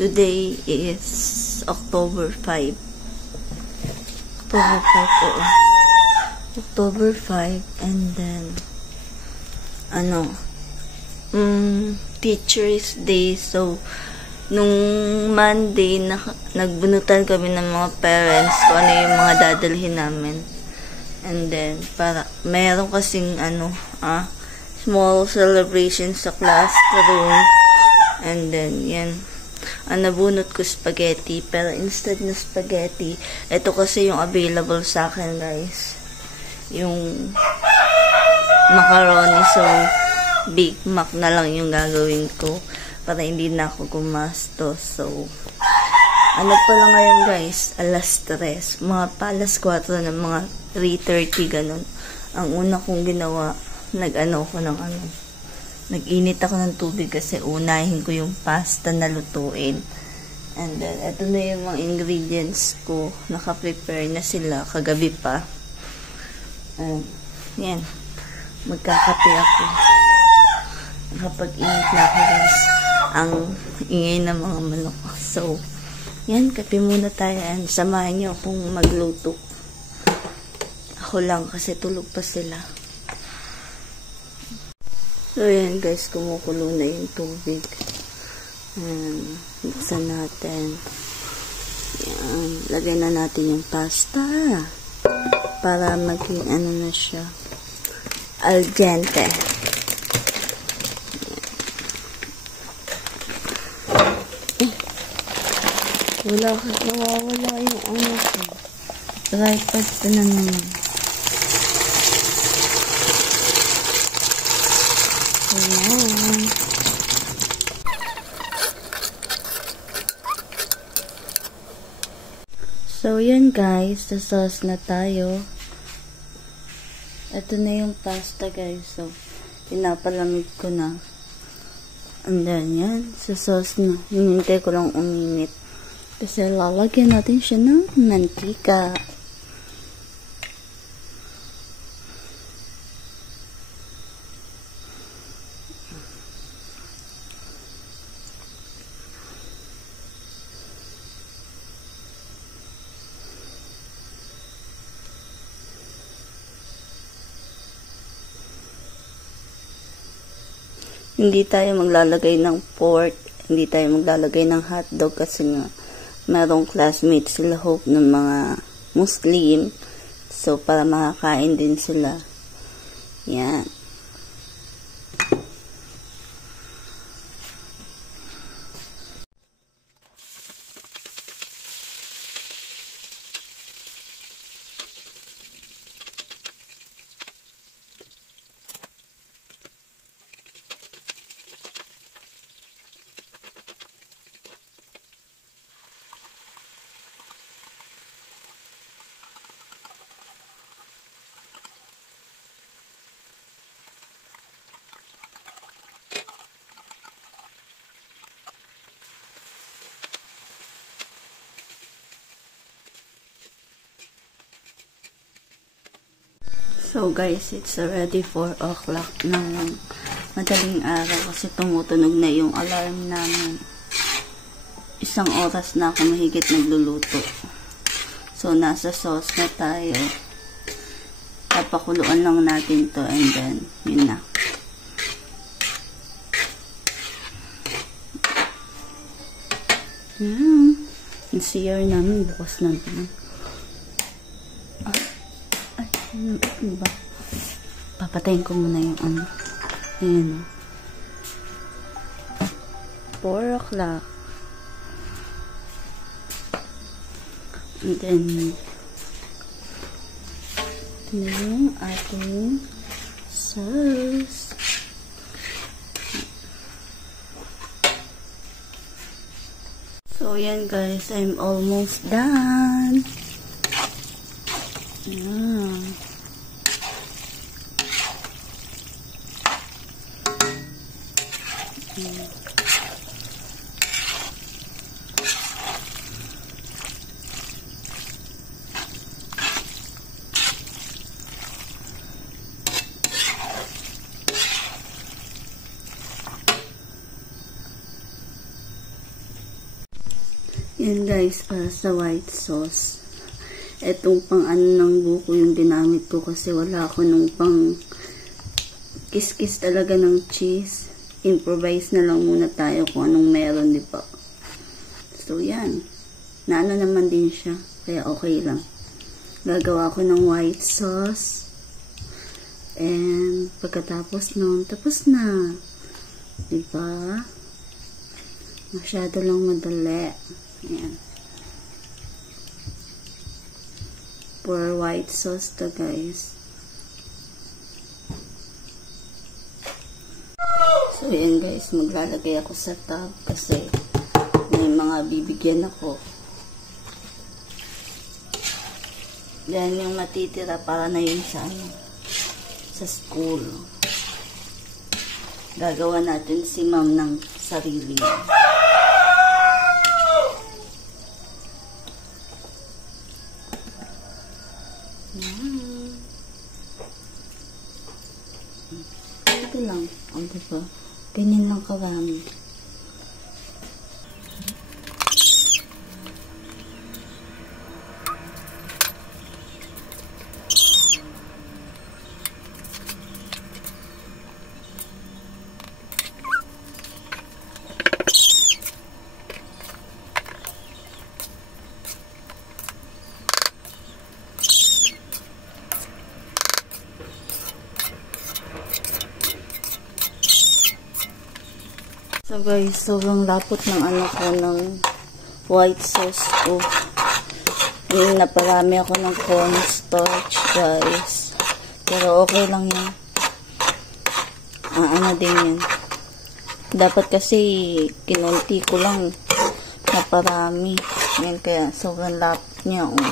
Today is October 5. October 5, oo. October 5, and then, Teacher's Day. So, nung Monday, nagbunutan kami ng mga parents kung ano yung mga dadalhin namin. And then, meron kasing, small celebration sa classroom. And then, yan. Nabunot ko spaghetti, pero instead na spaghetti, ito kasi yung available sa akin, guys. Yung macaroni, so Big Mac na lang yung gagawin ko para hindi na ako gumastos. So, pa lang ngayon, guys, alas 3, mga palas 4 ng mga 3:30, ganun. Ang una kong ginawa, nag-init ako ng tubig kasi unahin ko yung pasta na lutuin. And then, eto na yung mga ingredients ko. Naka-prepare na sila kagabi pa. Yan. Magkakape ako. Nakapag-init na ako, guys. Ang ingay ng mga manok. So, yan. Kape muna tayo. And samahan niyo akong magluto. Ako lang kasi tulog pa sila. So, yan guys, kumukulo na yung tubig. Buksan natin. Yan. Lagay na natin yung pasta. Para maging na siya. Al dente. Nawawala yung ko. Tripod pa na naman. Ayan. So, yan guys. Sa sauce na tayo. Ito na yung pasta, guys. So, pinapalamig ko na. And then, yan. Sa sauce na. Hinintay ko lang uminit. Kasi lalagyan natin siya ng mantika. Hindi tayo maglalagay ng pork, hindi tayo maglalagay ng hotdog kasi nga merong classmates sila Hope ng mga Muslim. So, para makakain din sila. Yan. So guys, it's already 4 o'clock ng madaling araw kasi tumutunog na yung alarm namin. 1 oras na ako mahigit nagluluto. So nasa sauce na tayo. Papakuluan lang natin to and then yun na. Yung CR namin bukas na naman. Diba? Papatayin ko muna yung ayan. 4 o'clock. And then ito na yung ating sauce. So yan guys, I'm almost done. guys, para sa white sauce. Etong pang ano ng buko yung ginamit ko kasi wala ako nung pang kiss-kiss talaga ng cheese. Improvise na lang muna tayo kung anong meron, di ba? So, yan. Naano naman din siya. Kaya okay lang. Gagawa ko ng white sauce. And, pagkatapos nun, tapos na. Di ba? Masyado lang madali. Ayan. For white sauce to, guys. So, yan guys. Maglalagay ako sa tub kasi may mga bibigyan ako. Yan yung matitira para na yun sa ano, sa school. Gagawa natin si ma'am ng sarili. Ito lang. O, diba? Ganyan lang karami. So guys, sobrang lapot ng ano ko ng white sauce ko. Naparami ako ng cornstarch guys. Pero okay lang yan. Ano din yan. Dapat kasi kinunti ko lang naparami. Yan kaya sobrang lapot niya. Oh.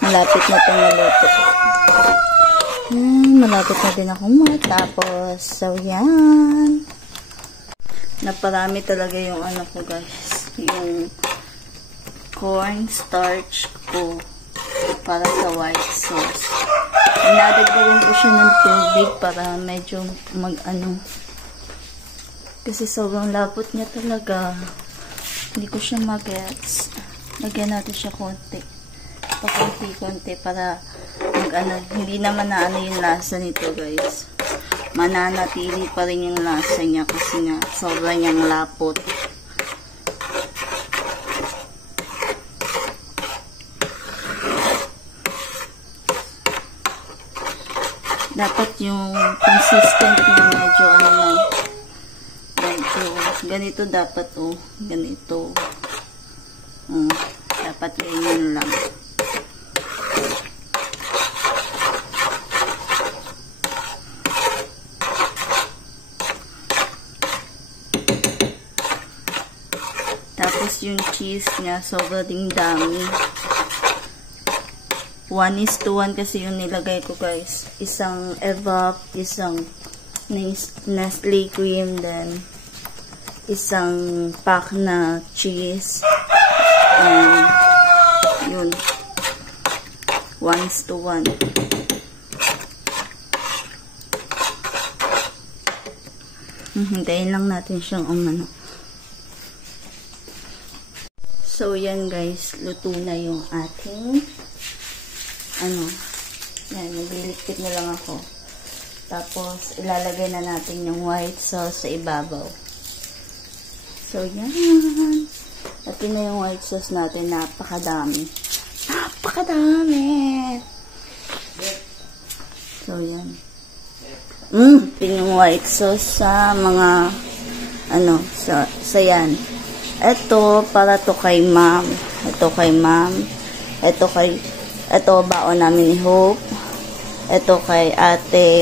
Malapit na itong naluto. Malapit na din ako matapos. So, yan. Naparami talaga yung ano ko, guys. Yung cornstarch ko para sa white sauce. Inadagdagan ko siya ng tubig para medyo mag-ano. Kasi sobrang lapot niya talaga. Hindi ko siya magets. Lagyan natin siya konti. Pakunti-kunti para mag-ano. Hindi naman na ano yung lasa nito, guys. Mananatili pa rin yung lasa niya kasi nga sobrang niyang lapot. Dapat yung consistent niya medyo ano lang. Ganito dapat, oh. Ganito. Dapat ganyan lang. Tapos yung cheese niya, sobrang dami. 1:1 kasi yung nilagay ko, guys. Isang evap, isang Nestle cream, then isang pack na cheese. And yun. 1:1. Hintayin lang natin siyang umano. So, yan guys, luto na yung ating ano, yan, nagliligpit na lang ako. Tapos, ilalagay na natin yung white sauce sa ibabaw. So, yan. Ito na yung white sauce natin, napakadami. Napakadami! So, yan. Ito yung white sauce sa mga, ano, sa yan. Ito, para to kay ma'am. Ito kay ma'am. Ito, baon namin ni Hope. Ito kay ate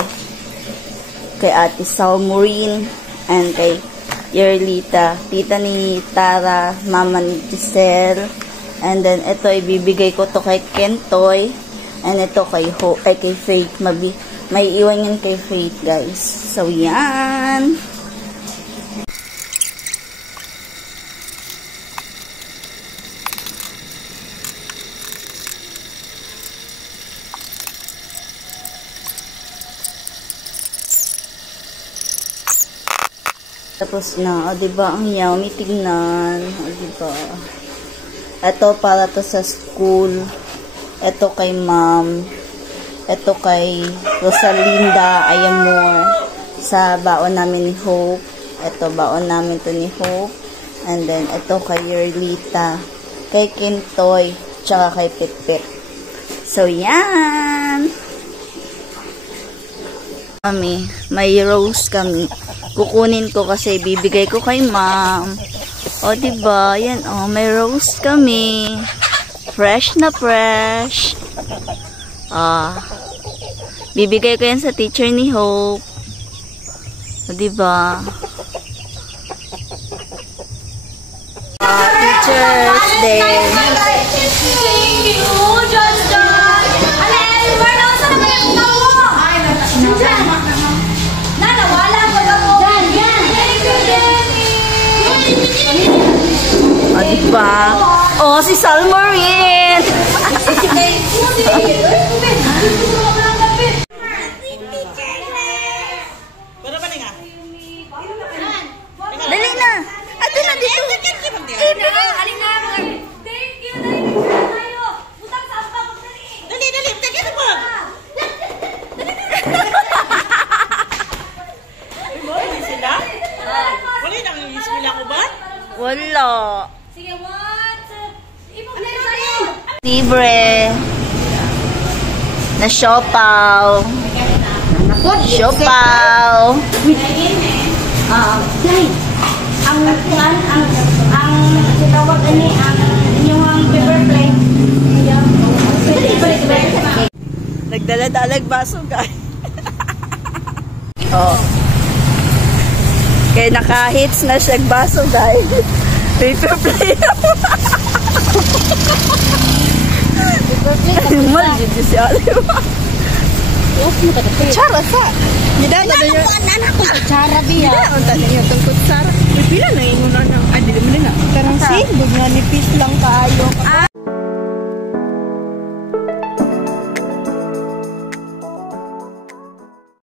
Salmurine. And kay Yerlita. Tita ni Tara, mama ni Giselle. And then, ito, ibibigay ko to kay Kentoy. And ito kay Hope, kay Faith. May iwan yan kay Faith, guys. So, yan. Tapos na, o diba, ang yummy tignan. O diba. Ito para to sa school. Ito kay ma'am. Ito kay Rosalinda Ayamor. Sa baon namin ni Hope. Ito, baon namin to ni Hope. And then, ito kay Yerlita. Kay Kintoy. Tsaka kay Pipip. So, yan! Kami, may rose kami. Kukunin ko kasi bibigay ko kay ma'am. O, diba? Yan, o. May rose kami. Fresh na fresh. Bibigay ko yan sa teacher ni Hope. O, diba? Teacher's Day. Thank you, John John. Alay, wala sa naman yung tao. Ay, nawala ko na po. Thank you, Jenny. O, diba? O, si Salmarin. Dali na. Ato na dito. Thank you, tayo. Utang sa apa ko dali. Dali, teka na po. Wala sila? Wala nang iskwela ko ba? Wala. Sige, 1, 2. Ipo-play sa'yo. Libre. Na siopaw. Siopaw. Ang tawag ani ang inyong paper plate. Nagdala-dalag baso, guys. Oh. Kaya nakahits na siya baso, guys. Paper plate. Paper plate. Mal, dito si Olive. Kutsara sa. Hindi na yung... Anak ko kutsara biya. Ang tanin yung itong kutsara. Pila na yung una ng... Ay, dili mo din na. Karang si, bugna nipis lang kayo.